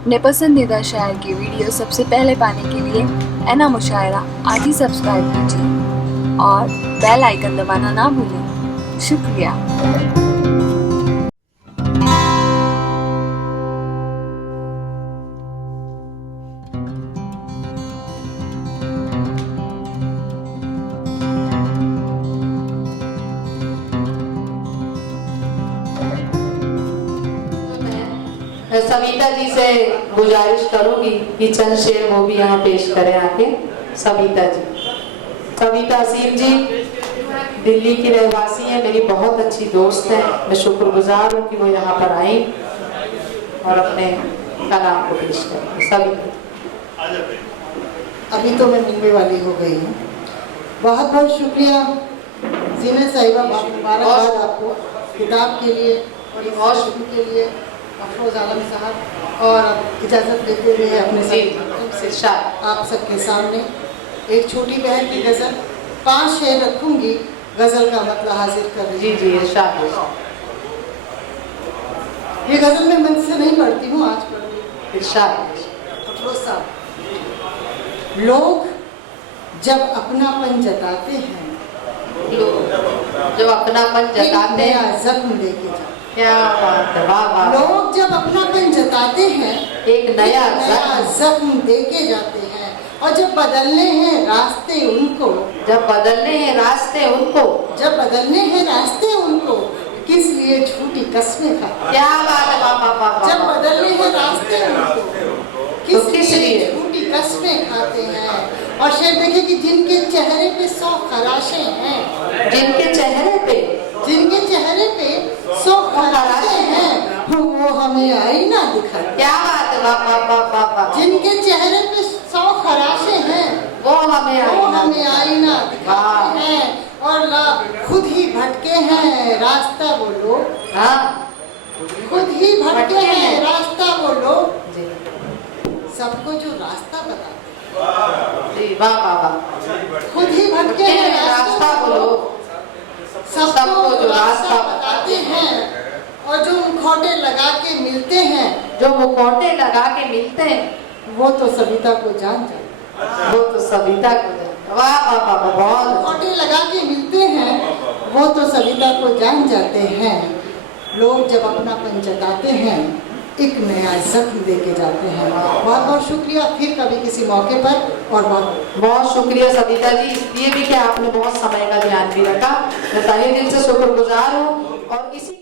अपने पसंदीदा शायर की वीडियो सबसे पहले पाने के लिए एना मुशायरा आज ही सब्सक्राइब कीजिए और बेल आइकन दबाना ना भूलें। शुक्रिया। सविता जी से गुजारिश करूंगी कि चंद शेर वो भी यहाँ पेश करें आके। सविता जी, सविता असीम जी दिल्ली की रहवासी है, मेरी बहुत अच्छी दोस्त है। मैं शुक्रगुजार हूँ कि वो यहाँ पर आई और अपने कलाम को पेश करें। सविता, अभी तो मैं मुंबई वाली हो गई हूँ। बहुत बहुत शुक्रिया जीना साहिबा, मुबारकबाद आपको किताब के लिए और इस मौसम के लिए, अफरोज आलम साहब। और इजाज़त लेते हुए अपने से आप सबके सामने एक छोटी बहन की गज़ल 5 शेर रखूंगी, गज़ल का मतलब हाजिर कर रही। जी इरशाद। ये गज़ल मैं मन से नहीं पढ़ती हूँ, आज पढ़ रही हूँ। इरशाद। अफरोज साहब, लोग जब अपनापन जताते हैं, जब अपनापन जताते हैं, जख्म लेके जाते। क्या बात है, वाह वाह। लोग जब अपनापन जताते हैं, एक नया जख्म देके जाते हैं। और जब बदलने हैं रास्ते उनको, जब बदलने हैं रास्ते उनको, जब बदलने हैं रास्ते उनको, किस लिए झूठी कस्में खाते। क्या बात है, वाह वाह वाह। जब बदलने हैं रास्ते उनको, किस लिए झूठी कस्में खाते हैं। और शेर देखिए कि जिनके चेहरे पे 100 खराशें हैं, जिनके चेहरे पे 100 खराशें हैं, वो हमें आईना दिखाते। क्या बात है, वाह वाह वाह वाह वाह। जिनके चेहरे पे 100 खराशें हैं, वो हमें आईना दिखाते हैं। और खुद ही भटके हैं रास्ता वो लोग, हाँ खुद ही भटके हैं रास्ता वो लोग, सबको जो रास्ता बताते हैं। जी वाह वाह वाह। खुद ही भटके हैं रास्ता वो लोग, सबको जो रास्ता बताते हैं। और जो मुखौटे लगा के मिलते हैं, जो मुखौटे लगा के मिलते हैं, वो तो सविता को जान जाते। वो तो सविता को जान। वाह वाह वाह, बहुत। मुखौटे लगा के मिलते हैं, वो तो सविता को जान जाते हैं। लोग जब अपनापन जताते हैं, एक नया जख्म देके जाते हैं। बहुत बहुत शुक्रिया, फिर कभी किसी मौके पर। और बहुत शुक्रिया सविता जी, इसलिए भी कि आपने बहुत समय का ध्यान भी रखा। मैं तहे दिल से शुक्रगुजार हूँ। और इसी